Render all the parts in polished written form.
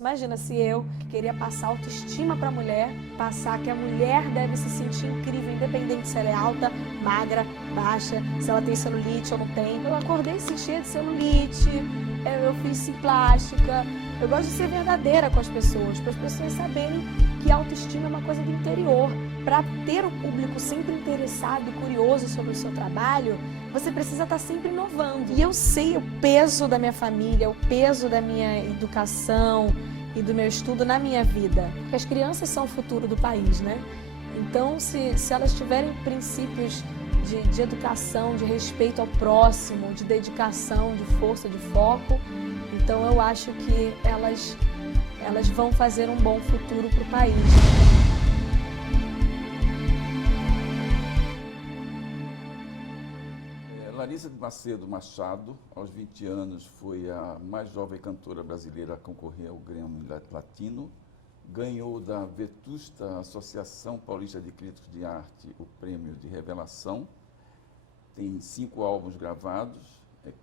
Imagina se eu queria passar autoestima para a mulher, passar que a mulher deve se sentir incrível, independente se ela é alta, magra, baixa, se ela tem celulite ou não tem. Eu acordei cheia de celulite, eu fiz plástica. Eu gosto de ser verdadeira com as pessoas, para as pessoas saberem que a autoestima é uma coisa do interior. Para ter o público sempre interessado e curioso sobre o seu trabalho, você precisa estar sempre inovando. E eu sei o peso da minha família, o peso da minha educação e do meu estudo na minha vida. Porque as crianças são o futuro do país, né? Então, se elas tiverem princípios de educação, de respeito ao próximo, de dedicação, de força, de foco, então eu acho que elas vão fazer um bom futuro para o país. Larissa de Macedo Machado, aos 20 anos, foi a mais jovem cantora brasileira a concorrer ao Grammy Latino. Ganhou da vetusta Associação Paulista de Críticos de Arte o prêmio de revelação. Tem 5 álbuns gravados,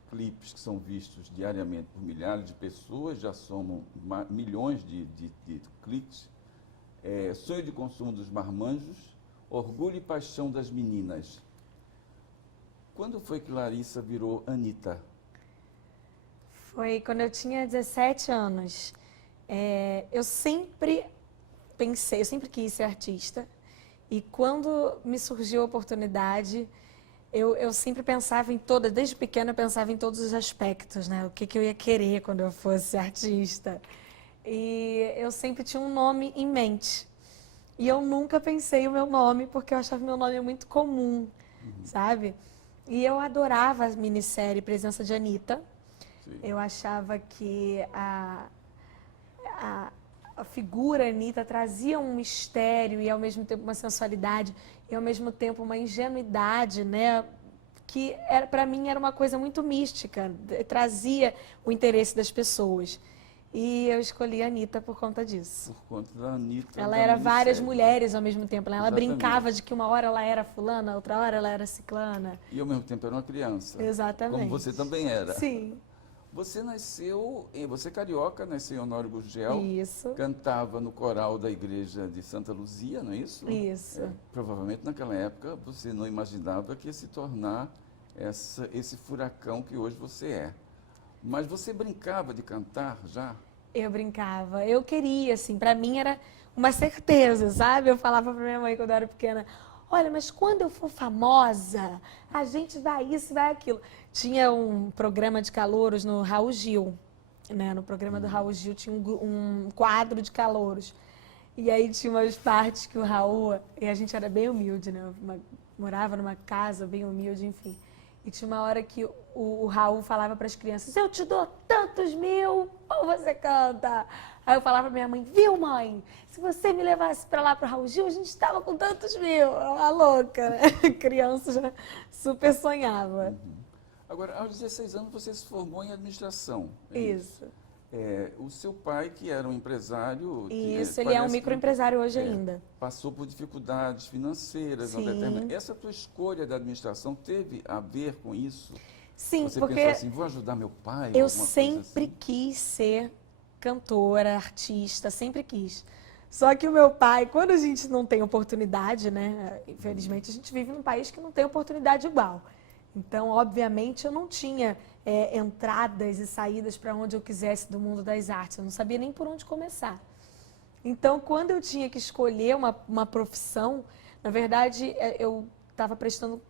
clipes que são vistos diariamente por milhares de pessoas, já somam milhões de cliques. Sonho de consumo dos marmanjos, orgulho e paixão das meninas. Quando foi que Larissa virou Anitta? Foi quando eu tinha 17 anos. Eu sempre pensei, eu sempre quis ser artista. E quando me surgiu a oportunidade, eu sempre pensava desde pequena eu pensava em todos os aspectos, né? O que eu ia querer quando eu fosse artista. E eu sempre tinha um nome em mente. E eu nunca pensei o meu nome, porque eu achava meu nome muito comum, sabe? E eu adorava a minissérie Presença de Anitta. Sim. Eu achava que a figura Anitta trazia um mistério e ao mesmo tempo uma sensualidade e ao mesmo tempo uma ingenuidade, né? Que para mim era uma coisa muito mística, trazia o interesse das pessoas. E eu escolhi a Anitta por conta disso. Por conta da Anitta. Ela era várias mulheres ao mesmo tempo. Ela brincava de que uma hora ela era fulana, outra hora ela era ciclana. E ao mesmo tempo era uma criança. Exatamente. Como você também era. Sim. Você é carioca, nasceu em Honório Gurgel. Isso. Cantava no coral da igreja de Santa Luzia, não é isso? Isso. Provavelmente naquela época você não imaginava que ia se tornar esse furacão que hoje você é. Mas você brincava de cantar já? Eu brincava. Eu queria, assim, pra mim era uma certeza, sabe? Eu falava pra minha mãe quando eu era pequena, olha, mas quando eu for famosa, a gente vai isso, vai aquilo. Tinha um programa de calouros no Raul Gil, né? No programa do Raul Gil tinha um quadro de calouros. E aí tinha umas partes que o Raul, e a gente era bem humilde, né? Morava numa casa bem humilde, enfim. E tinha uma hora que o Raul falava para as crianças, eu te dou tantos mil, ou você canta. Aí eu falava para minha mãe, viu mãe, se você me levasse para lá para o Raul Gil, a gente estava com tantos mil. A louca, né? Criança já super sonhava. Agora, aos 16 anos você se formou em administração. Isso. O seu pai, que era um empresário... Isso, ele é um microempresário hoje ainda. Passou por dificuldades financeiras. Sim. Essa tua escolha da administração teve a ver com isso? Sim, você porque pensou assim, vou ajudar meu pai? Eu sempre quis ser cantora, artista, sempre quis. Só que o meu pai, quando a gente não tem oportunidade, né? Infelizmente, a gente vive num país que não tem oportunidade igual. Então, obviamente, eu não tinha entradas e saídas para onde eu quisesse do mundo das artes. Eu não sabia nem por onde começar. Então, quando eu tinha que escolher uma profissão, na verdade, eu estava prestando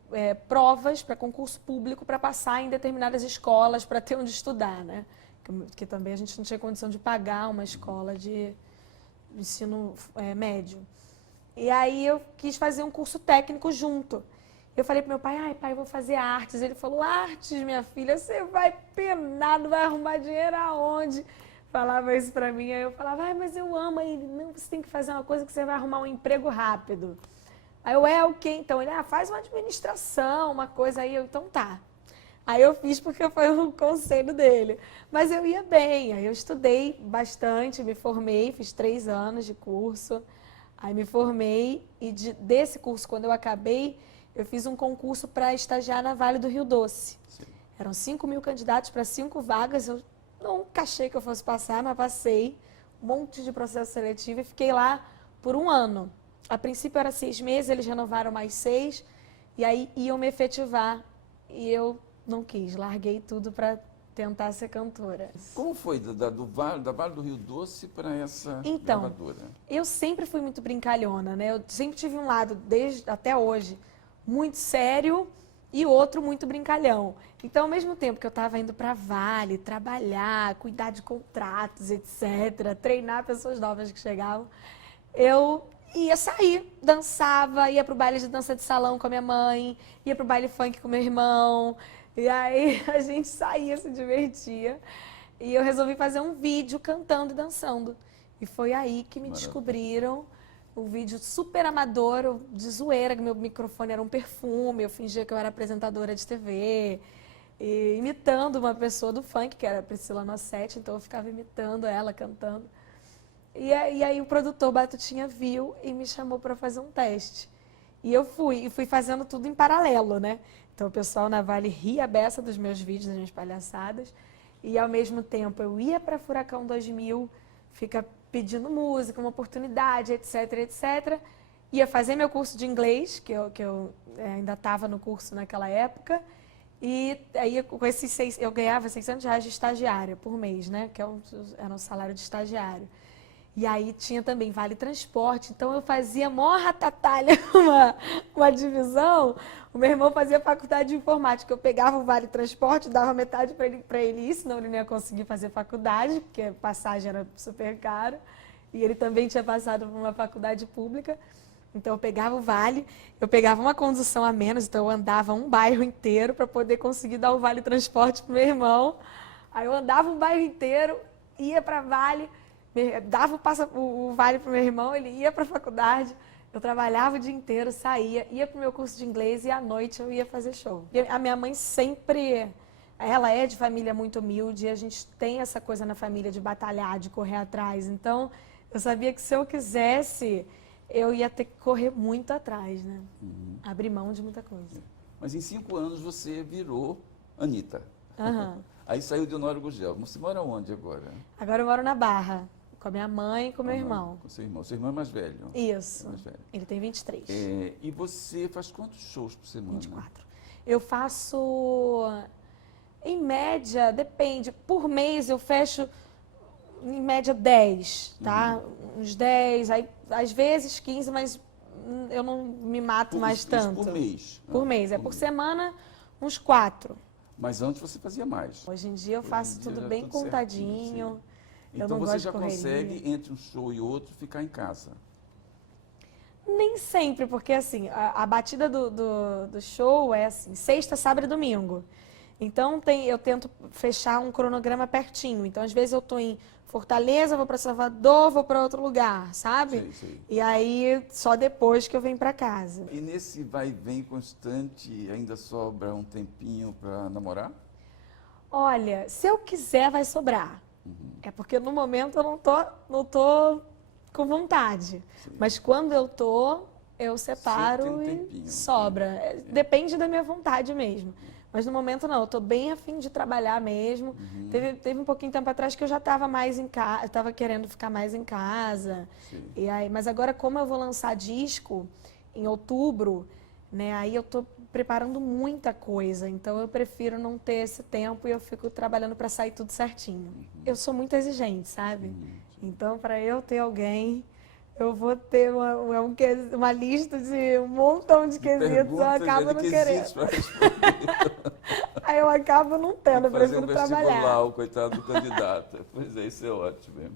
provas para concurso público para passar em determinadas escolas para ter onde estudar, né? Que também a gente não tinha condição de pagar uma escola de ensino médio. E aí eu quis fazer um curso técnico junto. Eu falei pro meu pai, ai pai, eu vou fazer artes. Ele falou, artes, minha filha, você vai penar, não vai arrumar dinheiro aonde? Falava isso pra mim, aí eu falava, ai, mas eu amo. Aí ele, não, você tem que fazer uma coisa que você vai arrumar um emprego rápido. Aí eu, o quê? Então ele, faz uma administração, uma coisa aí. Eu, então tá. Aí eu fiz porque foi um conselho dele. Mas eu ia bem, aí eu estudei bastante, me formei, fiz 3 anos de curso. Aí me formei e desse curso, quando eu acabei, eu fiz um concurso para estagiar na Vale do Rio Doce. Sim. Eram 5.000 candidatos para 5 vagas. Eu nunca achei que eu fosse passar, mas passei. um monte de processo seletivo e fiquei lá por 1 ano. A princípio era 6 meses, eles renovaram mais 6, e aí iam me efetivar. E eu não quis, larguei tudo para tentar ser cantora. Como foi da Vale do Rio Doce para essa Então, gravadora? eu sempre fui muito brincalhona, né? Eu sempre tive um lado, desde até hoje, muito sério e outro muito brincalhão. Então, ao mesmo tempo que eu estava indo para Vale, trabalhar, cuidar de contratos, etc., treinar pessoas novas que chegavam, eu ia sair, dançava, ia pro baile de dança de salão com a minha mãe, ia pro baile funk com meu irmão, e aí a gente saía, se divertia. E eu resolvi fazer um vídeo cantando e dançando. E foi aí que me descobriram. Um vídeo super amador, de zoeira, que meu microfone era um perfume, eu fingia que eu era apresentadora de TV, e imitando uma pessoa do funk, que era a Priscila Nossetti, então eu ficava imitando ela, cantando. E aí o produtor Batutinha viu e me chamou para fazer um teste. E eu fui fazendo tudo em paralelo, né? Então o pessoal na Vale ria a beça dos meus vídeos, das minhas palhaçadas, e ao mesmo tempo eu ia para Furacão 2000, fica pedindo música, uma oportunidade, etc, etc. Ia fazer meu curso de inglês, que eu ainda estava no curso naquela época, e aí com esses eu ganhava R$600 de estagiária por mês, né? Que era um salário de estagiário. E aí tinha também Vale Transporte, então eu fazia mó ratatalha, uma divisão. O meu irmão fazia faculdade de informática, eu pegava o Vale Transporte, dava metade para ele ir, senão ele não ia conseguir fazer faculdade, porque a passagem era super cara. E ele também tinha passado por uma faculdade pública. Então eu pegava o Vale, eu pegava uma condução a menos, então eu andava um bairro inteiro para poder conseguir dar o Vale Transporte para o meu irmão. Aí eu andava um bairro inteiro, ia para Vale, dava o Vale para o meu irmão, ele ia para a faculdade, eu trabalhava o dia inteiro, saía, ia para o meu curso de inglês e à noite eu ia fazer show. E a minha mãe sempre, ela é de família muito humilde, e a gente tem essa coisa na família de batalhar, de correr atrás. Então, eu sabia que se eu quisesse, eu ia ter que correr muito atrás, né? Abrir mão de muita coisa. Mas em 5 anos você virou Anitta. Aí saiu de Honório Gurgel. Você mora onde agora? Agora eu moro na Barra, com a minha mãe e com meu irmão. Com seu irmão. Seu irmão é mais velho? Isso. É mais velho. Ele tem 23. E você faz quantos shows por semana? 24. Eu faço, em média, depende, por mês eu fecho, em média, 10, tá? Uns 10, aí, às vezes 15, mas eu não me mato mais tanto. Por mês? Por mês. Por semana, uns 4. Mas antes você fazia mais? Hoje em dia eu faço tudo bem contadinho. Então você já consegue, entre um show e outro, ficar em casa? Nem sempre, porque assim, a batida do show é assim, sexta, sábado e domingo. Então eu tento fechar um cronograma pertinho. Então às vezes eu tô em Fortaleza, vou para Salvador, vou para outro lugar, sabe? Sei. E aí só depois que eu venho para casa. E nesse vai e vem constante, ainda sobra um tempinho para namorar? Olha, se eu quiser vai sobrar. É porque no momento eu não tô com vontade. Sim. Mas quando eu tô, eu separo e sobra. Depende da minha vontade mesmo. Mas no momento não, eu tô bem afim de trabalhar mesmo. Teve um pouquinho de tempo atrás que eu já estava mais em casa, estava querendo ficar mais em casa. E aí, mas agora, como eu vou lançar disco em outubro, né, aí eu tô preparando muita coisa. Então eu prefiro não ter esse tempo e eu fico trabalhando para sair tudo certinho. Eu sou muito exigente, sabe? Então, para eu ter alguém, eu vou ter uma lista de um montão de quesitos, eu acabo não querendo. Aí eu acabo não tendo, eu prefiro trabalhar. O coitado do candidato. Pois é, isso é ótimo.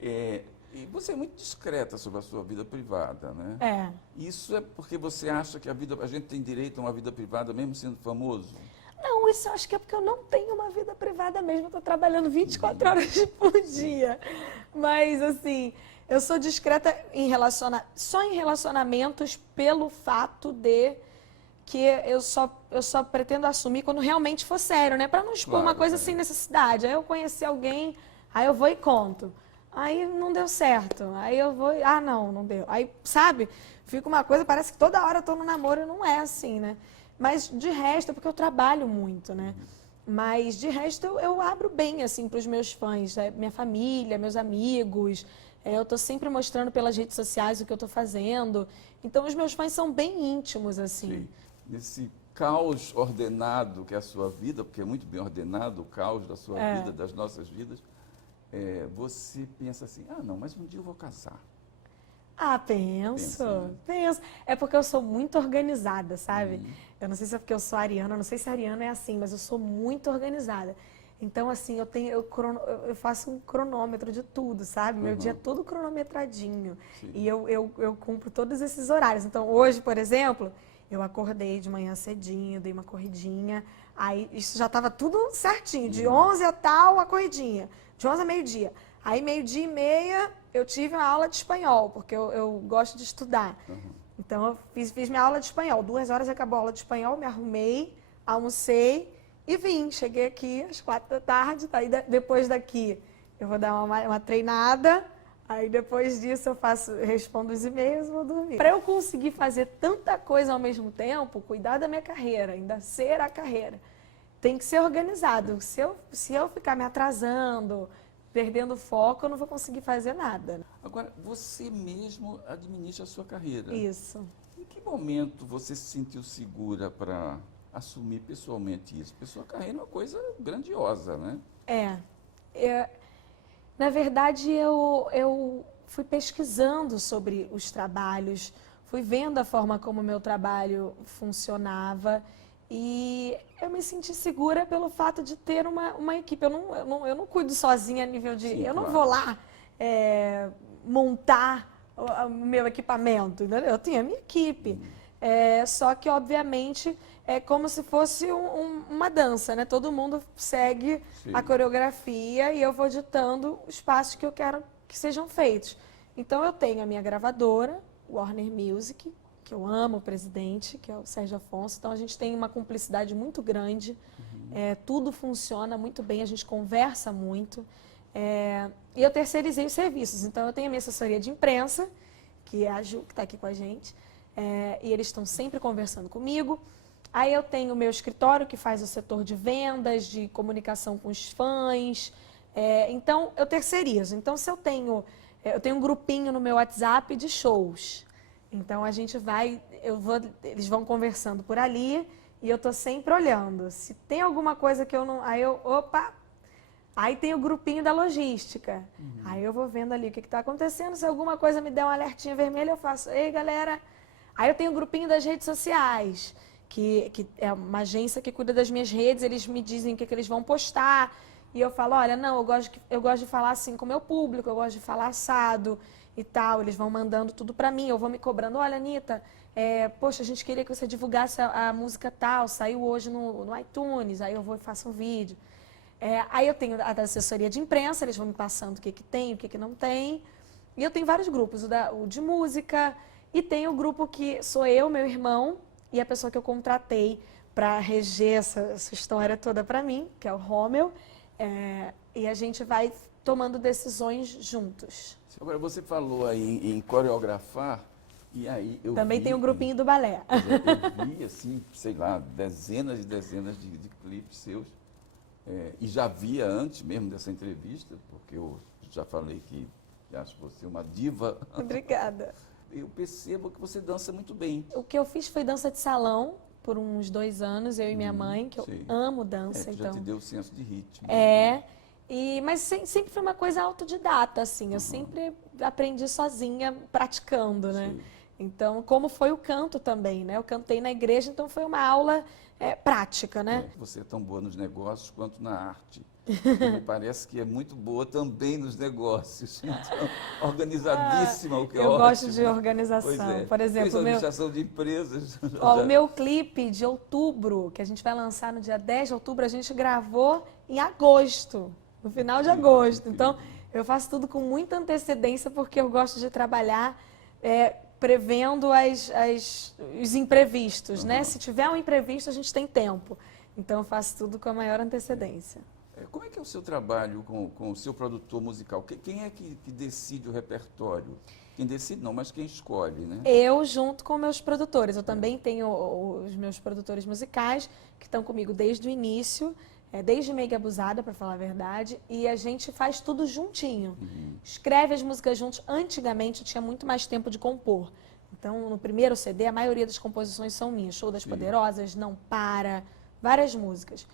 E você é muito discreta sobre a sua vida privada, né? Isso é porque você acha que a gente tem direito a uma vida privada mesmo sendo famoso? Não, isso eu acho que é porque eu não tenho uma vida privada mesmo. Eu estou trabalhando 24 horas por dia. Mas, assim, eu sou discreta só em relacionamentos pelo fato de que eu só pretendo assumir quando realmente for sério, né? Para não expor uma coisa sem necessidade. Aí eu conheci alguém, aí eu vou e conto. Aí não deu certo. Aí eu vou e... não deu. Aí, sabe? Fica uma coisa, parece que toda hora eu tô no namoro e não é assim, né? Mas de resto é porque eu trabalho muito, né? Mas, de resto, eu abro bem, assim, para os meus fãs, minha família, meus amigos. Eu estou sempre mostrando pelas redes sociais o que eu estou fazendo. Então, os meus fãs são bem íntimos, assim. Sim. Nesse caos ordenado que é a sua vida, porque é muito bem ordenado o caos da sua vida, das nossas vidas, você pensa assim, ah, não, mas um dia eu vou casar. Ah, penso, Pensa, né? penso. É porque eu sou muito organizada, sabe? Eu não sei se é porque eu sou ariana, eu não sei se a ariana é assim, mas eu sou muito organizada. Então, assim, eu faço um cronômetro de tudo, sabe? Meu dia é todo cronometradinho. Sim. E eu cumpro todos esses horários. Então, hoje, por exemplo, eu acordei de manhã cedinho, dei uma corridinha. Aí, isso já estava tudo certinho. De 11 a tal, a corridinha. De 11 a meio-dia. Aí, meio-dia e meia, eu tive uma aula de espanhol, porque eu gosto de estudar. Então, eu fiz minha aula de espanhol. 2 horas acabou a aula de espanhol, me arrumei, almocei e vim. Cheguei aqui às 4 da tarde. Aí, depois daqui, eu vou dar uma treinada. Aí, depois disso, respondo os e-mails e vou dormir. Para eu conseguir fazer tanta coisa ao mesmo tempo, cuidar da minha carreira, ainda ser a carreira, tem que ser organizado. Se eu ficar me atrasando, perdendo foco, eu não vou conseguir fazer nada. Agora, você mesmo administra a sua carreira. Isso. Em que momento você se sentiu segura para assumir pessoalmente isso? Porque sua carreira é uma coisa grandiosa, né? Na verdade, eu fui pesquisando sobre os trabalhos, fui vendo a forma como o meu trabalho funcionava e eu me senti segura pelo fato de ter uma equipe. Eu não cuido sozinha a nível de... Sim, eu não claro. vou lá montar o meu equipamento, entendeu? Eu tenho a minha equipe. Só que, obviamente, é como se fosse uma dança, né? Todo mundo segue Sim. a coreografia e eu vou ditando os passos que eu quero que sejam feitos. Então, eu tenho a minha gravadora, Warner Music, que eu amo o presidente, que é o Sérgio Afonso. Então, a gente tem uma cumplicidade muito grande. Tudo funciona muito bem, a gente conversa muito. E eu terceirizei os serviços. Então, eu tenho a minha assessoria de imprensa, que é a Ju, que está aqui com a gente. E eles estão sempre conversando comigo. Aí eu tenho o meu escritório, que faz o setor de vendas, de comunicação com os fãs. Então, eu terceirizo. Então, se eu tenho um grupinho no meu WhatsApp de shows. Então, a gente eles vão conversando por ali e eu estou sempre olhando. Se tem alguma coisa que eu não... Aí tem o grupinho da logística. Aí eu vou vendo ali o que está acontecendo. Se alguma coisa me der um alertinha vermelho, eu faço, ei, galera... Aí eu tenho o grupinho das redes sociais, que é uma agência que cuida das minhas redes, eles me dizem o que eles vão postar. E eu falo, olha, não, eu gosto de falar assim com o meu público, eu gosto de falar assado e tal. Eles vão mandando tudo pra mim, eu vou me cobrando, olha, Anitta, poxa, a gente queria que você divulgasse a música tal, saiu hoje no iTunes, aí eu vou e faço um vídeo. Aí eu tenho a da assessoria de imprensa, eles vão me passando o que tem, o que não tem. E eu tenho vários grupos, o de música... E tem o grupo que sou eu, meu irmão e a pessoa que eu contratei para reger essa história toda para mim, que é o Rômel. E a gente vai tomando decisões juntos. Agora, você falou aí em coreografar, e aí eu Também vi, tem o grupinho do balé. Eu vi, assim, sei lá, dezenas e dezenas de clipes seus. E já via antes mesmo dessa entrevista, porque eu já falei que acho você uma diva. Obrigada. Eu percebo que você dança muito bem. O que eu fiz foi dança de salão por uns 2 anos, eu e minha mãe, que eu amo dança. Já te deu o senso de ritmo. Mas sempre foi uma coisa autodidata, assim. Eu sempre aprendi sozinha, praticando, né? Sim. Então, como foi o canto também, né? Eu cantei na igreja, então foi uma aula prática, né? Você é tão boa nos negócios quanto na arte. Me parece que é muito boa também nos negócios. Então, organizadíssima, o que é Eu ótimo. gosto de organização. Por exemplo, fez administração de empresas. O meu clipe de outubro, que a gente vai lançar no dia 10 de outubro, a gente gravou em agosto, no final de agosto. Então, eu faço tudo com muita antecedência, porque eu gosto de trabalhar prevendo os imprevistos, né? Se tiver um imprevisto, a gente tem tempo. Então, eu faço tudo com a maior antecedência. Como é que é o seu trabalho com o seu produtor musical? Quem é que decide o repertório? Quem decide não, mas quem escolhe, né? Eu junto com meus produtores. Eu também tenho os meus produtores musicais, que estão comigo desde o início. desde Meiga Abusada, para falar a verdade, e a gente faz tudo juntinho. Escreve as músicas juntos. Antigamente eu tinha muito mais tempo de compor. Então, no primeiro CD, a maioria das composições são minhas. Show das Poderosas, Não Para, várias músicas.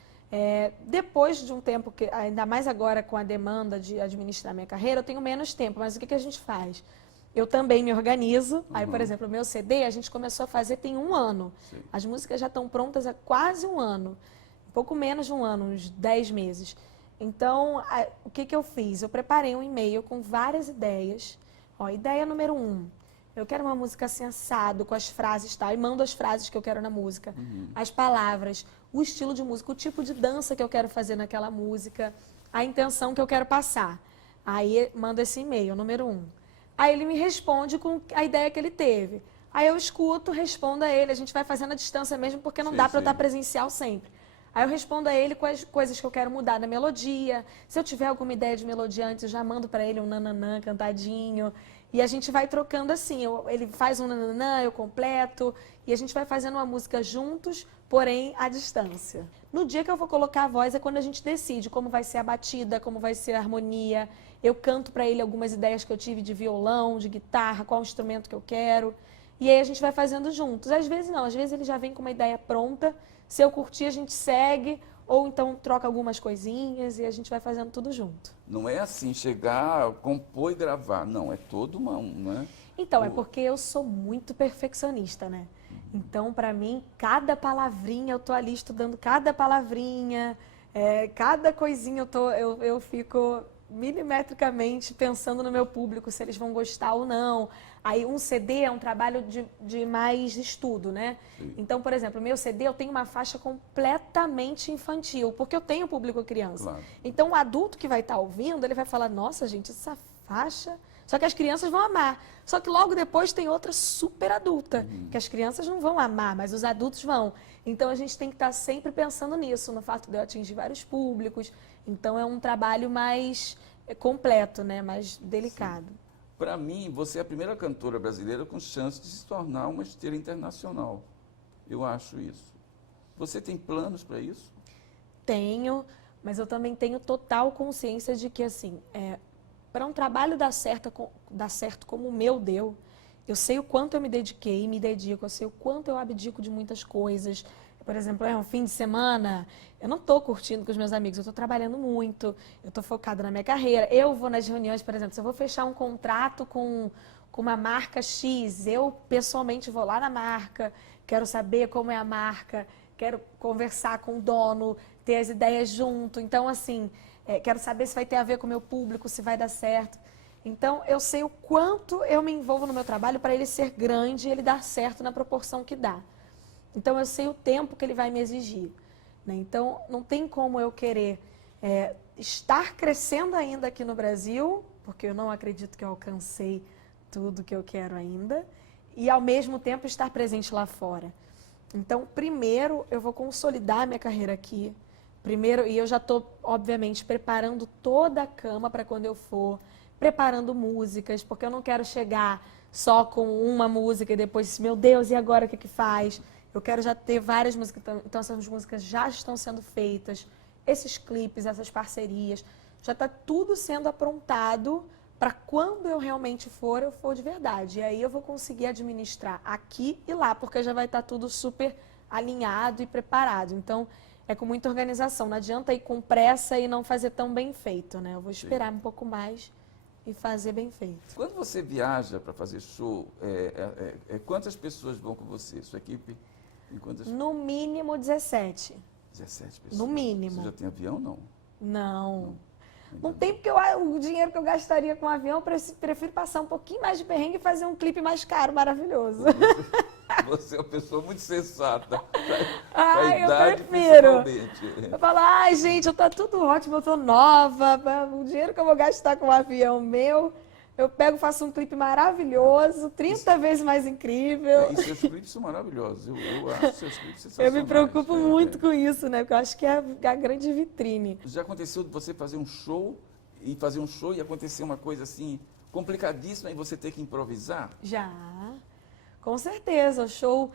Depois de um tempo, que ainda mais agora com a demanda de administrar minha carreira, eu tenho menos tempo, mas o que a gente faz? Eu também me organizo. Aí, por exemplo, o meu CD a gente começou a fazer tem 1 ano. Sim. As músicas já estão prontas há quase 1 ano. Um pouco menos de 1 ano, uns 10 meses. Então, o que eu fiz? Eu preparei um e-mail com várias ideias. Ó, ideia número 1. Eu quero uma música assim, assado, com as frases, tá? E mando as frases que eu quero na música, as palavras, o estilo de música, o tipo de dança que eu quero fazer naquela música, a intenção que eu quero passar. Aí, mando esse e-mail, número 1. Aí ele me responde com a ideia que ele teve. Aí eu escuto, respondo a ele. A gente vai fazendo a distância mesmo, porque não dá para eu estar presencial sempre. Aí eu respondo a ele com as coisas que eu quero mudar na melodia. Se eu tiver alguma ideia de melodia antes, eu já mando para ele um nananã cantadinho. E a gente vai trocando assim. Ele faz um nananã, eu completo. E a gente vai fazendo uma música juntos, porém à distância. No dia que eu vou colocar a voz é quando a gente decide como vai ser a batida, como vai ser a harmonia. Eu canto para ele algumas ideias que eu tive de violão, de guitarra, qual instrumento que eu quero. E aí a gente vai fazendo juntos. Às vezes não, às vezes ele já vem com uma ideia pronta. Se eu curtir, a gente segue, ou então troca algumas coisinhas e a gente vai fazendo tudo junto. Não é assim, chegar, compor e gravar. Não, é todo né? Então, é porque eu sou muito perfeccionista, né? Então, para mim, cada palavrinha, eu tô ali estudando cada palavrinha, cada coisinha eu fico milimetricamente pensando no meu público, se eles vão gostar ou não. Aí um CD é um trabalho de mais estudo, né? Sim. Então, por exemplo, o meu CD eu tenho uma faixa completamente infantil, porque eu tenho público criança. Claro. Então o adulto que vai estar ouvindo, ele vai falar, nossa gente, essa faixa... Só que as crianças vão amar. Só que logo depois tem outra super adulta, que as crianças não vão amar, mas os adultos vão. Então a gente tem que estar sempre pensando nisso, no fato de eu atingir vários públicos. Então é um trabalho mais completo, né? Mais delicado. Para mim, você é a primeira cantora brasileira com chance de se tornar uma estrela internacional. Eu acho isso. Você tem planos para isso? Tenho, mas eu também tenho total consciência de que, assim, para um trabalho dar certo como o meu deu, eu sei o quanto eu me dediquei, me dedico, eu sei o quanto eu abdico de muitas coisas. Por exemplo, um fim de semana, eu não estou curtindo com os meus amigos, eu estou trabalhando muito, eu estou focada na minha carreira. Eu vou nas reuniões, por exemplo, se eu vou fechar um contrato com uma marca X, eu pessoalmente vou lá na marca, quero saber como é a marca, quero conversar com o dono, ter as ideias junto. Então, assim, quero saber se vai ter a ver com o meu público, se vai dar certo. Então, eu sei o quanto eu me envolvo no meu trabalho para ele ser grande e ele dar certo na proporção que dá. Então, eu sei o tempo que ele vai me exigir, né? Então, não tem como eu querer estar crescendo ainda aqui no Brasil, porque eu não acredito que eu alcancei tudo que eu quero ainda, e ao mesmo tempo estar presente lá fora. Então, primeiro, eu vou consolidar minha carreira aqui. Primeiro, e eu já estou, obviamente, preparando toda a cama para quando eu for, preparando músicas, porque eu não quero chegar só com uma música e depois, meu Deus, e agora o que faz? Eu quero já ter várias músicas, então essas músicas já estão sendo feitas, esses clipes, essas parcerias, já está tudo sendo aprontado para quando eu realmente for, eu for de verdade. E aí eu vou conseguir administrar aqui e lá, porque já vai estar tudo super alinhado e preparado. Então, é com muita organização. Não adianta ir com pressa e não fazer tão bem feito, né? Eu vou esperar um pouco mais e fazer bem feito. Quando você viaja para fazer show, quantas pessoas vão com você? Sua equipe? No mínimo 17. 17 pessoas. No mínimo. Você já tem avião, não? Não. Não tem, porque o dinheiro que eu gastaria com o avião, eu prefiro passar um pouquinho mais de perrengue e fazer um clipe mais caro, maravilhoso. Você é uma pessoa muito sensata. Eu prefiro. Eu falo, ai, gente, tá tudo ótimo, eu tô nova, o dinheiro que eu vou gastar com o avião meu, eu pego, faço um clipe maravilhoso, 30 vezes mais incrível. E seus clipes são maravilhosos, eu acho seus clipes sensacionais. Eu me preocupo muito com isso, né, porque eu acho que é a grande vitrine. Já aconteceu de você fazer um show e acontecer uma coisa assim, complicadíssima e você ter que improvisar? Já, com certeza. O show,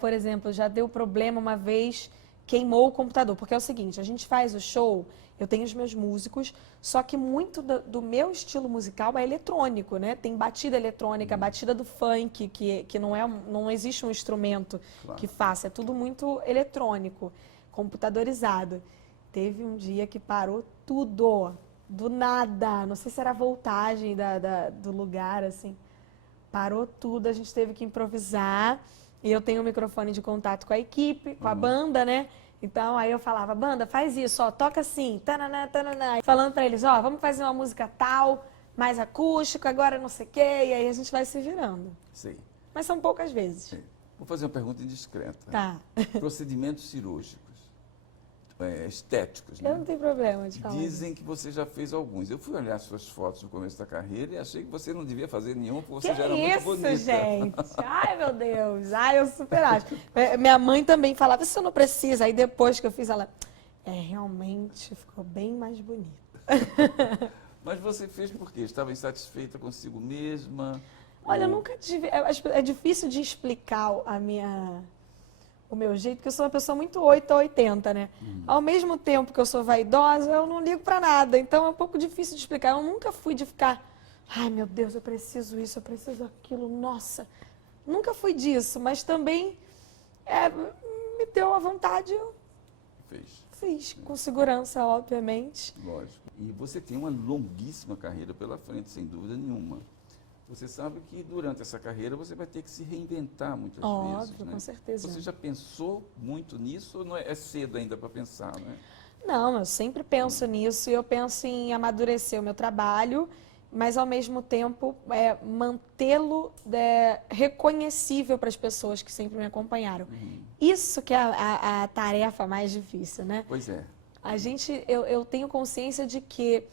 por exemplo, já deu problema uma vez queimou o computador. Porque é o seguinte, a gente faz o show, eu tenho os meus músicos, só que muito do meu estilo musical é eletrônico, né? Tem batida eletrônica, batida do funk, que não existe um instrumento que faça, é tudo muito eletrônico, computadorizado. Teve um dia que parou tudo, do nada, não sei se era a voltagem do lugar, assim. Parou tudo, a gente teve que improvisar. E eu tenho um microfone de contato com a equipe, com a banda, né? Então, aí eu falava, banda, faz isso, ó, toca assim, tananá, tananá. Falando pra eles, ó, vamos fazer uma música tal, mais acústica, agora não sei o quê. E aí a gente vai se virando. Sim. Mas são poucas vezes. Sim. Vou fazer uma pergunta indiscreta. Tá. Procedimentos cirúrgicos, estéticos, né? Eu não tenho problema de falar. Dizem que você já fez alguns. Eu fui olhar suas fotos no começo da carreira e achei que você não devia fazer nenhum, porque você já era muito bonita. Isso, gente! Ai, meu Deus! Ai, eu super acho. Minha mãe também falava, isso não precisa. Aí depois que eu fiz, ela, realmente ficou bem mais bonita. Mas você fez por quê? Estava insatisfeita consigo mesma? Olha, eu nunca tive... É difícil de explicar o meu jeito, porque eu sou uma pessoa muito 8 a 80, né? Ao mesmo tempo que eu sou vaidosa, eu não ligo pra nada. Então é um pouco difícil de explicar. Eu nunca fui de ficar, ai meu Deus, eu preciso isso, eu preciso aquilo, nossa. Nunca fui disso, mas também me deu a vontade, eu fiz com segurança, obviamente. Lógico. E você tem uma longuíssima carreira pela frente, sem dúvida nenhuma. Você sabe que durante essa carreira você vai ter que se reinventar muitas vezes. Óbvio, né? com certeza. Você já pensou muito nisso ou não é cedo ainda para pensar, né? Não, eu sempre penso nisso e eu penso em amadurecer o meu trabalho, mas ao mesmo tempo mantê-lo reconhecível para as pessoas que sempre me acompanharam. Isso que é a tarefa mais difícil, né? Pois é. Eu tenho consciência de que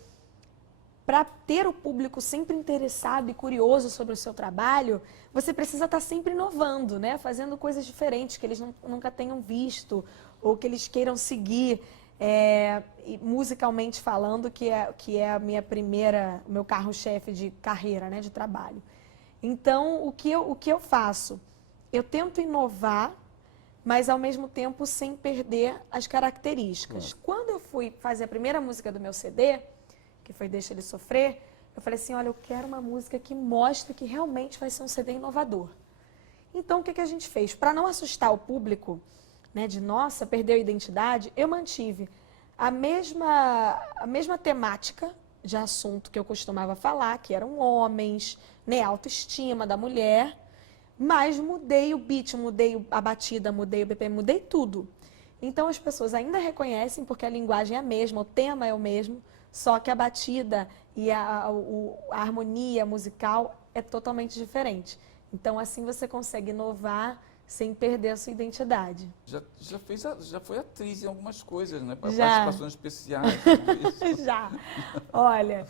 para ter o público sempre interessado e curioso sobre o seu trabalho, você precisa estar sempre inovando, né? Fazendo coisas diferentes que eles nunca tenham visto ou que eles queiram seguir. E musicalmente falando, que é a o meu carro-chefe de carreira, né? De trabalho. Então, o que eu faço? Eu tento inovar, mas ao mesmo tempo sem perder as características. Quando eu fui fazer a primeira música do meu CD, que foi Deixa Ele Sofrer, eu falei assim, olha, eu quero uma música que mostre que realmente vai ser um CD inovador. Então, o que a gente fez? Para não assustar o público, né, de nossa, perdeu a identidade, eu mantive a mesma temática de assunto que eu costumava falar, que eram homens, né, autoestima da mulher, mas mudei o beat, mudei a batida, mudei o BPM, mudei tudo. Então, as pessoas ainda reconhecem, porque a linguagem é a mesma, o tema é o mesmo, só que a batida e a harmonia musical é totalmente diferente. Então, assim você consegue inovar sem perder a sua identidade. Já foi atriz em algumas coisas, né? Já. Participações especiais. Já. Olha,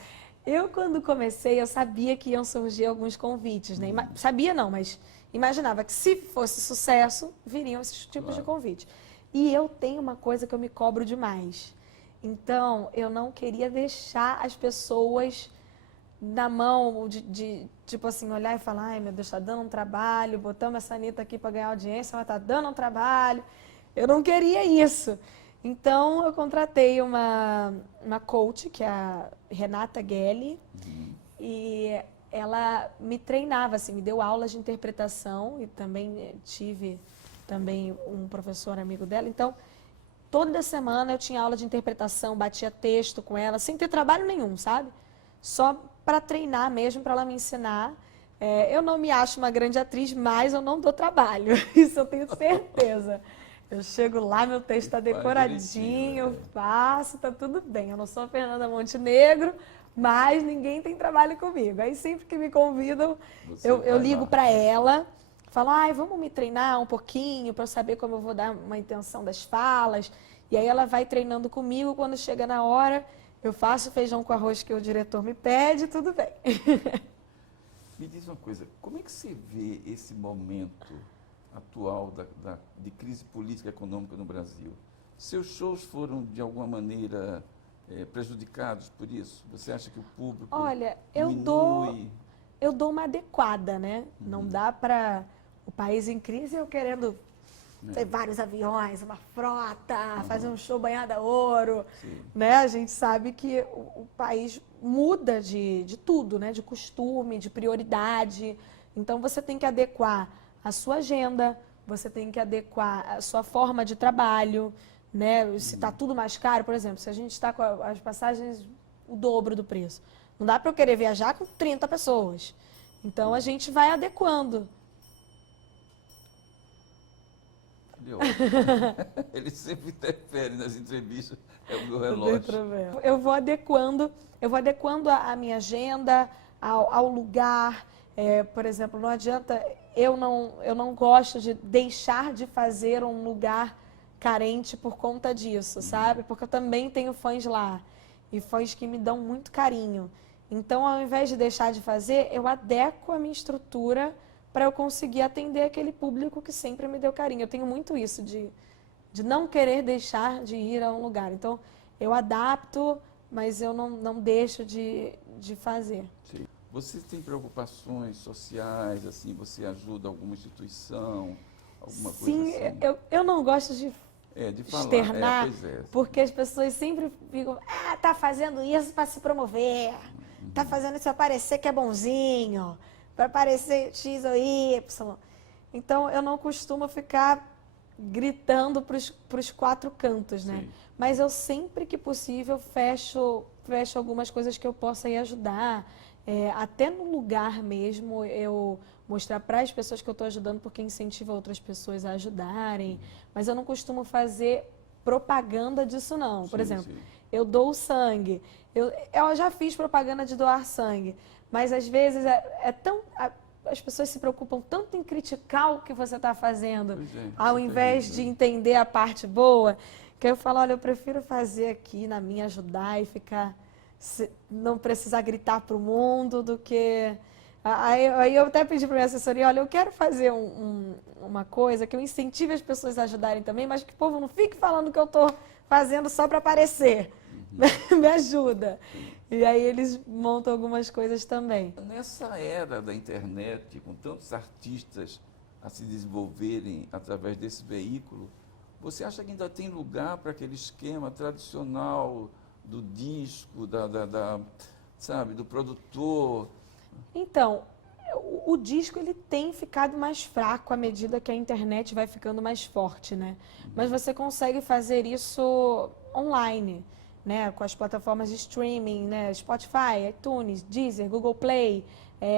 eu quando comecei, eu sabia que iam surgir alguns convites, né? Sabia não, mas imaginava que se fosse sucesso, viriam esses tipos de convite. E eu tenho uma coisa que eu me cobro demais. Então, eu não queria deixar as pessoas na mão de tipo assim, olhar e falar, ai meu Deus, tá dando um trabalho, botamos essa Anitta aqui para ganhar audiência, mas tá dando um trabalho. Eu não queria isso. Então, eu contratei uma coach, que é a Renata Gelli, e ela me treinava, assim, me deu aulas de interpretação e também tive um professor amigo dela. Então, toda semana eu tinha aula de interpretação, batia texto com ela, sem ter trabalho nenhum, sabe? Só para treinar mesmo, para ela me ensinar. Eu não me acho uma grande atriz, mas eu não dou trabalho. Isso eu tenho certeza. Eu chego lá, meu texto está decoradinho, eu faço, tá tudo bem. Eu não sou a Fernanda Montenegro, mas ninguém tem trabalho comigo. Aí sempre que me convidam, eu ligo para ela, falo, ai, vamos me treinar um pouquinho para eu saber como eu vou dar uma intenção das falas. E aí ela vai treinando comigo, quando chega na hora, eu faço feijão com arroz que o diretor me pede, tudo bem. Me diz uma coisa, como é que você vê esse momento atual de crise política e econômica no Brasil? Seus shows foram, de alguma maneira, prejudicados por isso? Você acha que o público Olha, diminui? eu dou uma adequada, né? Não dá para o país em crise eu querendo Tem vários aviões, uma frota, fazer um show banhado a ouro, Sim. né? A gente sabe que o país muda de tudo, né? De costume, de prioridade. Então, você tem que adequar a sua agenda, você tem que adequar a sua forma de trabalho, né? Se está tudo mais caro, por exemplo, se a gente está com as passagens o dobro do preço, não dá para eu querer viajar com 30 pessoas. Então, a gente vai adequando. Ele sempre interfere nas entrevistas, é o meu Não tem relógio. problema. Eu vou adequando a minha agenda ao lugar. Por exemplo, não adianta, eu não gosto de deixar de fazer um lugar carente por conta disso, sabe? Porque eu também tenho fãs lá e fãs que me dão muito carinho. Então, ao invés de deixar de fazer, eu adequo a minha estrutura para eu conseguir atender aquele público que sempre me deu carinho. Eu tenho muito isso de não querer deixar de ir a um lugar. Então, eu adapto, mas eu não deixo de fazer. Sim. Você tem preocupações sociais, assim, você ajuda alguma instituição, alguma Sim, coisa assim? eu não gosto de De falar, externar, pois é. porque as pessoas sempre ficam, tá fazendo isso para se promover, tá fazendo isso para parecer que é bonzinho, para parecer X ou Y. Então, eu não costumo ficar gritando para os quatro cantos, né? Sim. Mas eu sempre que possível fecho algumas coisas que eu possa ir ajudar. Até no lugar mesmo, eu mostrar para as pessoas que eu estou ajudando, porque incentiva outras pessoas a ajudarem. Mas eu não costumo fazer propaganda disso, não. Por Sim, exemplo, sim. eu dou sangue. Eu já fiz propaganda de doar sangue, mas às vezes as pessoas se preocupam tanto em criticar o que você está fazendo, Pois é, ao isso é invés terrível. de entender a parte boa, que eu falo, olha, eu prefiro fazer aqui na minha, ajudar e ficar, não precisar gritar para o mundo do que... Aí eu até pedi para minha assessoria, olha, eu quero fazer uma coisa que eu incentive as pessoas a ajudarem também, mas que o povo não fique falando que eu estou fazendo só para aparecer. Me ajuda. E aí eles montam algumas coisas também. Nessa era da internet, com tantos artistas a se desenvolverem através desse veículo, você acha que ainda tem lugar para aquele esquema tradicional do disco, sabe, do produtor? Então, o disco ele tem ficado mais fraco à medida que a internet vai ficando mais forte, né? Mas você consegue fazer isso online, né? Com as plataformas de streaming, né? Spotify, iTunes, Deezer, Google Play.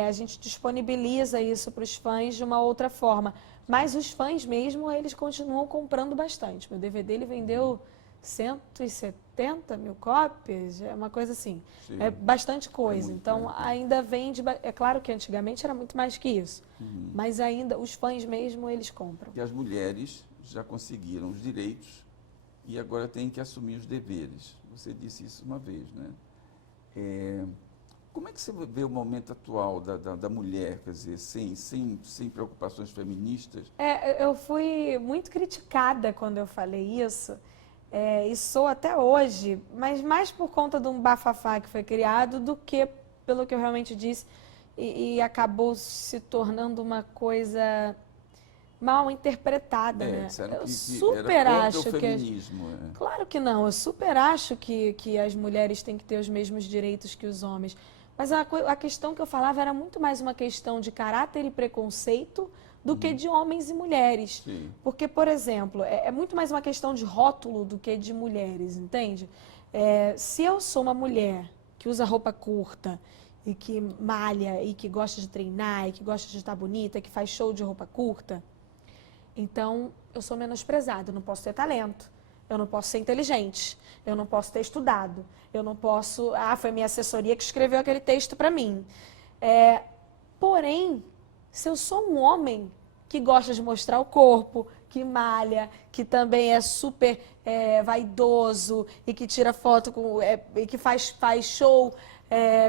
A gente disponibiliza isso para os fãs de uma outra forma. Mas os fãs mesmo, eles continuam comprando bastante. Meu DVD ele vendeu 170 mil cópias, é uma coisa assim. Sim. É bastante coisa. muito, Então, ainda vende... É claro que antigamente era muito mais que isso. Mas ainda, os fãs mesmo, eles compram. E as mulheres já conseguiram os direitos e agora têm que assumir os deveres. Você disse isso uma vez, né? Como é que você vê o momento atual da mulher, quer dizer, sem preocupações feministas? Eu fui muito criticada quando eu falei isso. E sou até hoje, mas mais por conta de um bafafá que foi criado do que pelo que eu realmente disse e acabou se tornando uma coisa mal interpretada, né? Disseram Eu que super era acho contra o que feminismo. claro que não, eu super acho que as mulheres têm que ter os mesmos direitos que os homens. Mas a questão que eu falava era muito mais uma questão de caráter e preconceito do que de homens e mulheres. Sim. Porque, por exemplo, é muito mais uma questão de rótulo do que de mulheres, entende? Se eu sou uma mulher que usa roupa curta e que malha e que gosta de treinar e que gosta de estar bonita, que faz show de roupa curta, então eu sou menosprezada, eu não posso ter talento, eu não posso ser inteligente, eu não posso ter estudado, eu não posso... foi minha assessoria que escreveu aquele texto para mim. Porém, se eu sou um homem que gosta de mostrar o corpo, que malha, que também é super vaidoso e que tira foto e que faz show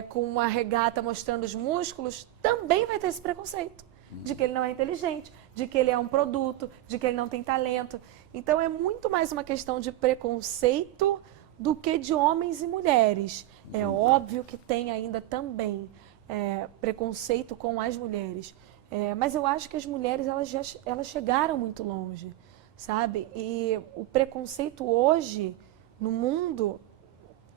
com uma regata mostrando os músculos, também vai ter esse preconceito de que ele não é inteligente, de que ele é um produto, de que ele não tem talento. Então é muito mais uma questão de preconceito do que de homens e mulheres. É óbvio que tem ainda também preconceito com as mulheres. Mas eu acho que as mulheres elas chegaram muito longe, sabe? E o preconceito hoje, no mundo,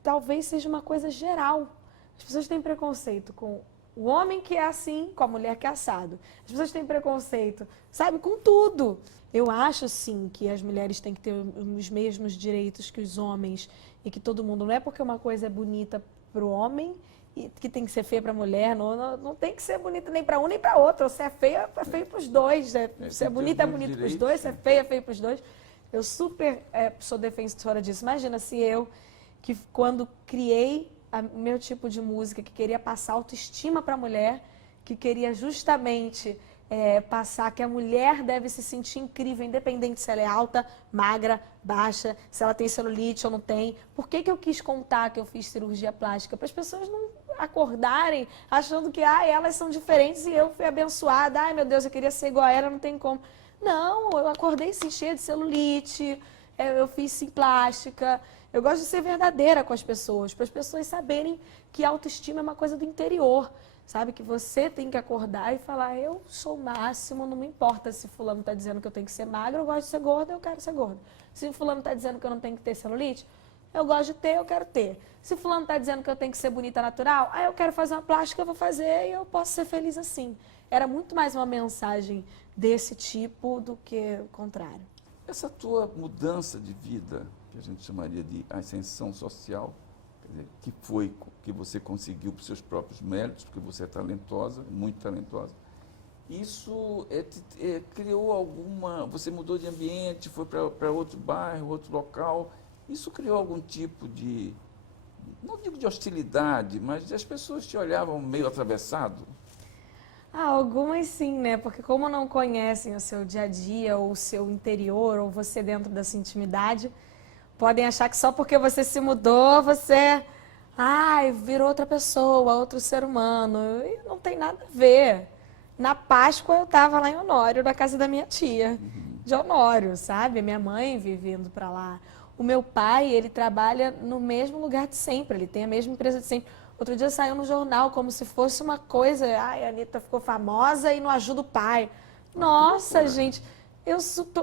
talvez seja uma coisa geral. As pessoas têm preconceito com o homem que é assim, com a mulher que é assado. As pessoas têm preconceito, sabe, com tudo. Eu acho, sim, que as mulheres têm que ter os mesmos direitos que os homens e que todo mundo. Não é porque uma coisa é bonita para o homem e que tem que ser feia para a mulher. Não tem que ser bonita nem para um nem para outro. Se é feio para os dois. Se é bonita, é bonito para os dois. Se é feio para os dois. Eu super sou defensora disso. Imagina se eu, que quando criei o meu tipo de música, que queria passar autoestima para a mulher, que queria justamente passar que a mulher deve se sentir incrível, independente se ela é alta, magra, baixa, se ela tem celulite ou não tem. Por que eu quis contar que eu fiz cirurgia plástica? Para as pessoas não acordarem achando que elas são diferentes e eu fui abençoada. Ai, meu Deus, eu queria ser igual a ela, não tem como. Não, eu acordei sim, cheia de celulite, eu fiz sim plástica. Eu gosto de ser verdadeira com as pessoas, para as pessoas saberem que a autoestima é uma coisa do interior, sabe? Que você tem que acordar e falar, eu sou o máximo, não me importa se fulano está dizendo que eu tenho que ser magra, eu gosto de ser gorda, eu quero ser gorda. Se fulano está dizendo que eu não tenho que ter celulite, eu gosto de ter, eu quero ter. Se fulano está dizendo que eu tenho que ser bonita natural, eu quero fazer uma plástica, eu vou fazer e eu posso ser feliz assim. Era muito mais uma mensagem desse tipo do que o contrário. Essa tua mudança de vida, que a gente chamaria de ascensão social, quer dizer, que foi que você conseguiu por seus próprios méritos, porque você é talentosa, muito talentosa. Isso criou alguma... Você mudou de ambiente, foi para outro bairro, outro local. Isso criou algum tipo de... Não digo de hostilidade, mas as pessoas te olhavam meio atravessado? Algumas sim, né? Porque como não conhecem o seu dia a dia, ou o seu interior, ou você dentro dessa intimidade, podem achar que só porque você se mudou, você virou outra pessoa, outro ser humano. E não tem nada a ver. Na Páscoa eu estava lá em Honório, na casa da minha tia, de Honório, sabe? Minha mãe vive indo para lá. O meu pai, ele trabalha no mesmo lugar de sempre, ele tem a mesma empresa de sempre. Outro dia saiu no jornal como se fosse uma coisa, a Anitta ficou famosa e não ajuda o pai. Nossa, gente,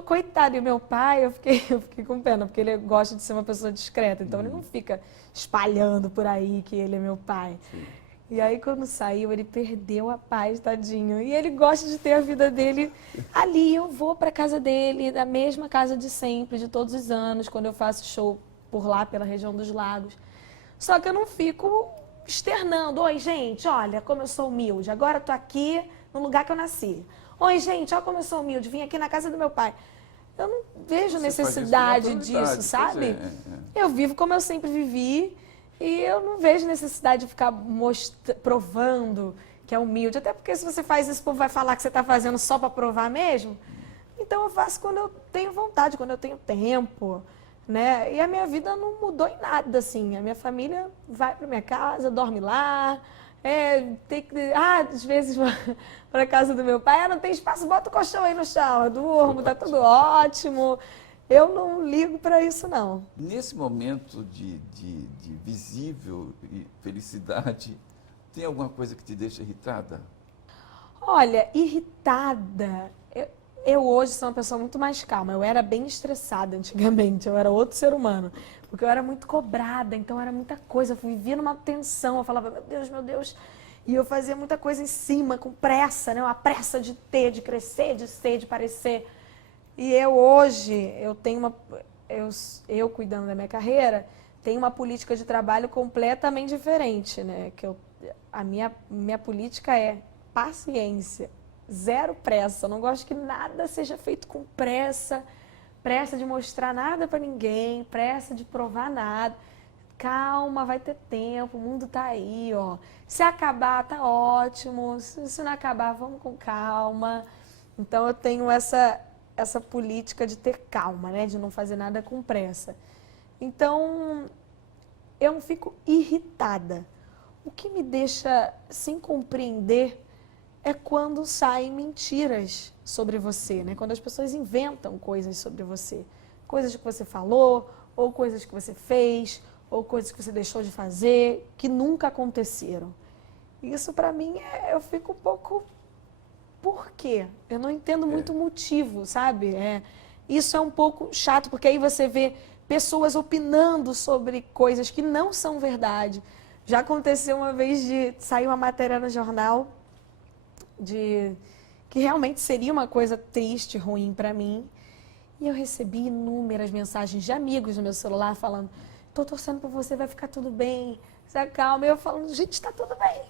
coitado, e meu pai, eu fiquei com pena, porque ele gosta de ser uma pessoa discreta, então ele não fica espalhando por aí que ele é meu pai. Sim. E aí, quando saiu, ele perdeu a paz, tadinho. E ele gosta de ter a vida dele ali. Eu vou para casa dele, da mesma casa de sempre, de todos os anos, quando eu faço show por lá, pela região dos lagos. Só que eu não fico externando. Oi, gente, olha como eu sou humilde. Agora eu tô aqui no lugar que eu nasci. Oi, gente, olha como eu sou humilde. Vim aqui na casa do meu pai. Eu não vejo necessidade disso, sabe? Eu vivo como eu sempre vivi. E eu não vejo necessidade de ficar provando que é humilde. Até porque se você faz isso, o povo vai falar que você está fazendo só para provar mesmo. Então eu faço quando eu tenho vontade, quando eu tenho tempo, né? E a minha vida não mudou em nada, assim. A minha família vai para minha casa, dorme lá. Às vezes para a casa do meu pai, não tem espaço, bota o colchão aí no chão, eu durmo, tá tudo ótimo. Eu não ligo para isso, não. Nesse momento de visível felicidade, tem alguma coisa que te deixa irritada? Olha, irritada... Eu hoje sou uma pessoa muito mais calma. Eu era bem estressada antigamente, eu era outro ser humano. Porque eu era muito cobrada, então era muita coisa. Eu vivia numa tensão, eu falava, meu Deus. E eu fazia muita coisa em cima, com pressa, né? Uma pressa de ter, de crescer, de ser, de parecer. E hoje, eu tenho eu cuidando da minha carreira, tenho uma política de trabalho completamente diferente, né? A minha política é paciência, zero pressa. Eu não gosto que nada seja feito com pressa, pressa de mostrar nada para ninguém, pressa de provar nada. Calma, vai ter tempo, o mundo tá aí, ó. Se acabar, tá ótimo. Se não acabar, vamos com calma. Então, eu tenho essa política de ter calma, né? De não fazer nada com pressa. Então, eu não fico irritada. O que me deixa sem compreender é quando saem mentiras sobre você, né? Quando as pessoas inventam coisas sobre você. Coisas que você falou, ou coisas que você fez, ou coisas que você deixou de fazer, que nunca aconteceram. Isso, para mim, eu fico um pouco... Por quê? Eu não entendo muito o motivo, sabe? isso é um pouco chato, porque aí você vê pessoas opinando sobre coisas que não são verdade. Já aconteceu uma vez de sair uma matéria no jornal de que realmente seria uma coisa triste, ruim para mim. E eu recebi inúmeras mensagens de amigos no meu celular falando: tô torcendo por você, vai ficar tudo bem, se acalma. E eu falando: gente, tá tudo bem.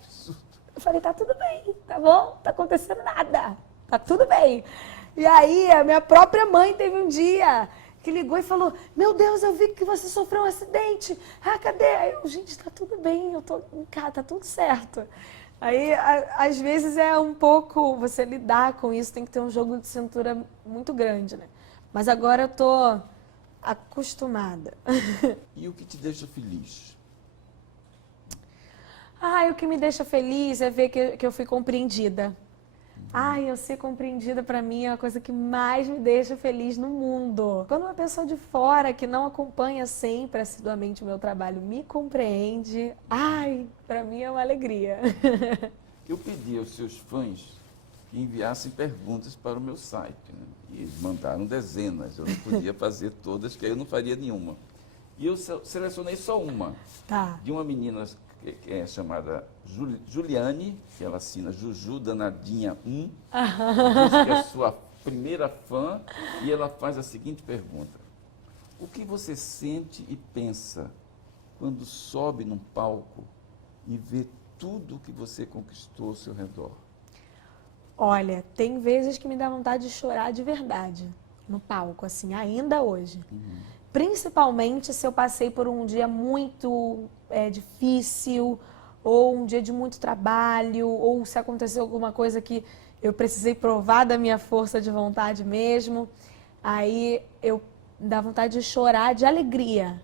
Eu falei: tá tudo bem, tá bom? Não tá acontecendo nada, tá tudo bem. E aí a minha própria mãe teve um dia que ligou e falou: meu Deus, eu vi que você sofreu um acidente. Ah, cadê? Aí eu: gente, tá tudo bem, eu tô em casa, tá tudo certo. Aí, às vezes, é um pouco, você lidar com isso, tem que ter um jogo de cintura muito grande, né? Mas agora eu tô acostumada. E o que te deixa feliz? O que me deixa feliz é ver que eu fui compreendida. Eu ser compreendida pra mim é a coisa que mais me deixa feliz no mundo. Quando uma pessoa de fora que não acompanha sempre assiduamente o meu trabalho me compreende, pra mim é uma alegria. Eu pedi aos seus fãs que enviassem perguntas para o meu site, né? E eles mandaram dezenas, eu não podia fazer todas, que aí eu não faria nenhuma. E eu selecionei só uma, Tá. de uma menina que é chamada Juliane, que ela assina Juju Danadinha 1, diz que é sua primeira fã, e ela faz a seguinte pergunta: o que você sente e pensa quando sobe num palco e vê tudo o que você conquistou ao seu redor? Olha, tem vezes que me dá vontade de chorar de verdade no palco, assim, ainda hoje. Principalmente se eu passei por um dia muito difícil, ou um dia de muito trabalho, ou se aconteceu alguma coisa que eu precisei provar da minha força de vontade mesmo. Aí eu dá vontade de chorar de alegria,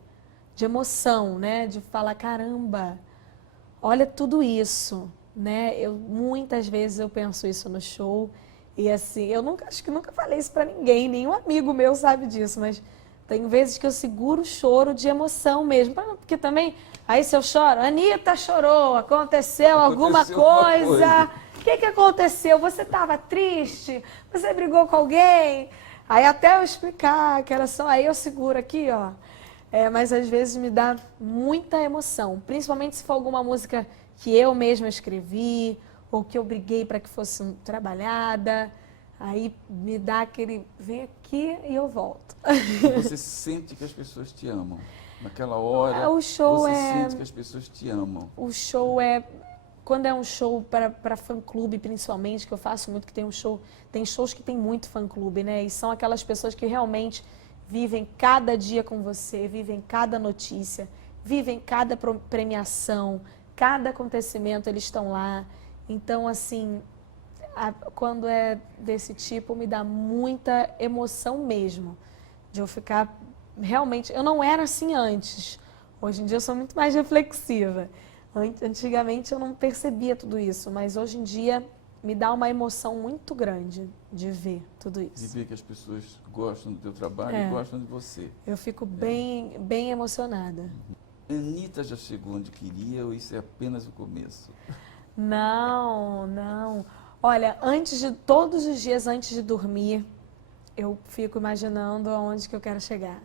de emoção, né? De falar: caramba, olha tudo isso, né? Muitas vezes eu penso isso no show e assim, acho que nunca falei isso pra ninguém, nenhum amigo meu sabe disso, mas tem vezes que eu seguro o choro de emoção mesmo, porque também, aí se eu choro: Anitta chorou, aconteceu alguma coisa. O que aconteceu? Você estava triste? Você brigou com alguém? Aí até eu explicar que era só, aí eu seguro aqui, ó. Mas às vezes me dá muita emoção, principalmente se for alguma música que eu mesma escrevi ou que eu briguei para que fosse trabalhada. Aí me dá aquele: vem aqui e eu volto. Você sente que as pessoas te amam. Naquela hora, O show você sente que as pessoas te amam. O show quando é um show para fã-clube, principalmente, que eu faço muito, que tem shows que tem muito fã-clube, né? E são aquelas pessoas que realmente vivem cada dia com você, vivem cada notícia, vivem cada premiação, cada acontecimento, eles estão lá. Então, assim, quando é desse tipo, me dá muita emoção mesmo, de eu ficar realmente... Eu não era assim antes. Hoje em dia eu sou muito mais reflexiva. Antigamente eu não percebia tudo isso, mas hoje em dia me dá uma emoção muito grande de ver tudo isso. De ver que as pessoas gostam do teu trabalho e gostam de você. Eu fico bem, bem emocionada. Anitta já chegou onde queria ou isso é apenas o começo? Não. Olha, todos os dias antes de dormir, eu fico imaginando aonde que eu quero chegar.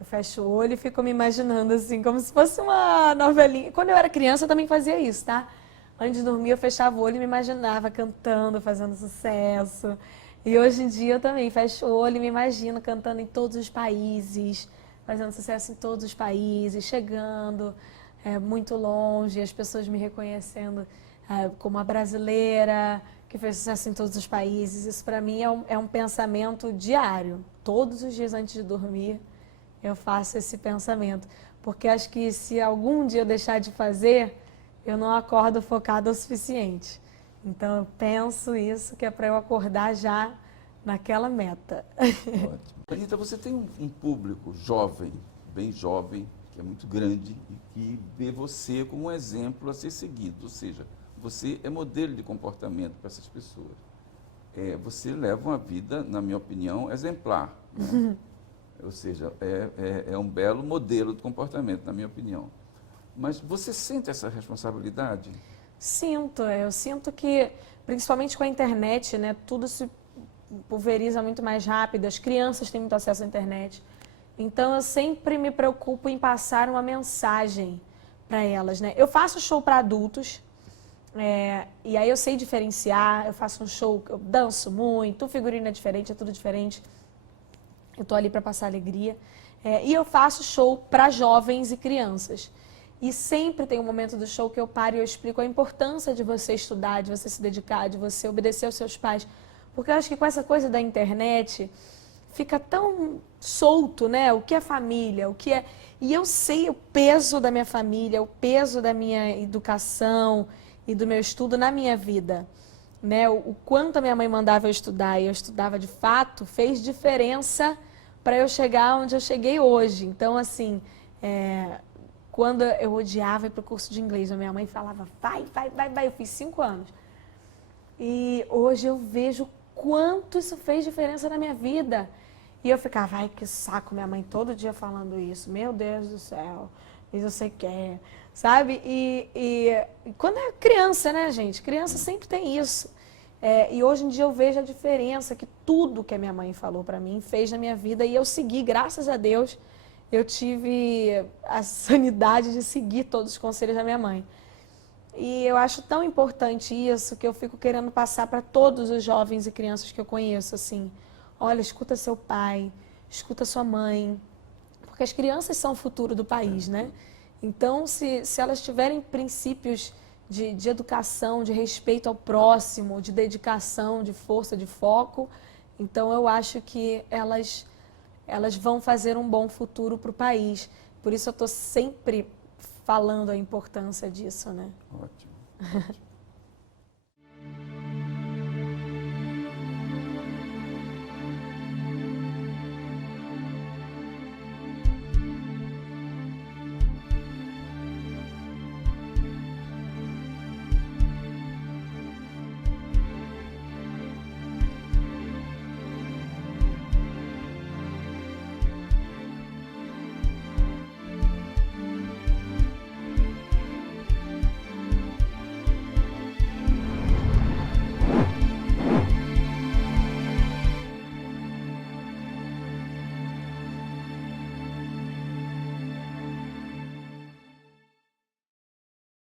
Eu fecho o olho e fico me imaginando assim, como se fosse uma novelinha. Quando eu era criança, eu também fazia isso, tá? Antes de dormir, eu fechava o olho e me imaginava cantando, fazendo sucesso. E hoje em dia eu também fecho o olho e me imagino cantando em todos os países, fazendo sucesso em todos os países, chegando muito longe, as pessoas me reconhecendo como a brasileira que fez sucesso em todos os países. Isso para mim é um pensamento diário. Todos os dias antes de dormir eu faço esse pensamento, porque acho que se algum dia eu deixar de fazer, eu não acordo focada o suficiente. Então eu penso isso, que é para eu acordar já naquela meta. Ótimo. Anitta, você tem um público jovem, bem jovem, que é muito grande e que vê você como um exemplo a ser seguido, ou seja, você é modelo de comportamento para essas pessoas. Você leva uma vida, na minha opinião, exemplar, né? Ou seja, é um belo modelo de comportamento, na minha opinião. Mas você sente essa responsabilidade? Eu sinto que, principalmente com a internet, né, tudo se pulveriza muito mais rápido, as crianças têm muito acesso à internet. Então, eu sempre me preocupo em passar uma mensagem para elas, né? Eu faço show para adultos, e aí eu sei diferenciar, eu faço um show, eu danço muito, o figurino é diferente, é tudo diferente. Eu tô ali para passar alegria. E eu faço show para jovens e crianças. E sempre tem um momento do show que eu paro e eu explico a importância de você estudar, de você se dedicar, de você obedecer aos seus pais. Porque eu acho que com essa coisa da internet fica tão solto, né? O que é família, o que é... E eu sei o peso da minha família, o peso da minha educação e do meu estudo na minha vida, né? O quanto a minha mãe mandava eu estudar e eu estudava de fato fez diferença para eu chegar onde eu cheguei hoje. Então, assim, quando eu odiava ir para o curso de inglês, a minha mãe falava, vai, vai, vai, vai. Eu fiz 5 anos. E hoje eu vejo quanto isso fez diferença na minha vida. E eu ficava, ai, que saco, minha mãe todo dia falando isso. Meu Deus do céu, isso você quer, sabe? E quando é criança, né, gente? Criança sempre tem isso. E hoje em dia eu vejo a diferença que tudo que a minha mãe falou pra mim fez na minha vida. E eu segui, graças a Deus, eu tive a sanidade de seguir todos os conselhos da minha mãe. E eu acho tão importante isso que eu fico querendo passar para todos os jovens e crianças que eu conheço, assim. Olha, escuta seu pai, escuta sua mãe, porque as crianças são o futuro do país, né? Então, se elas tiverem princípios de educação, de respeito ao próximo, de dedicação, de força, de foco, então eu acho que elas vão fazer um bom futuro para o país. Por isso eu estou sempre falando a importância disso, né? Ótimo, ótimo.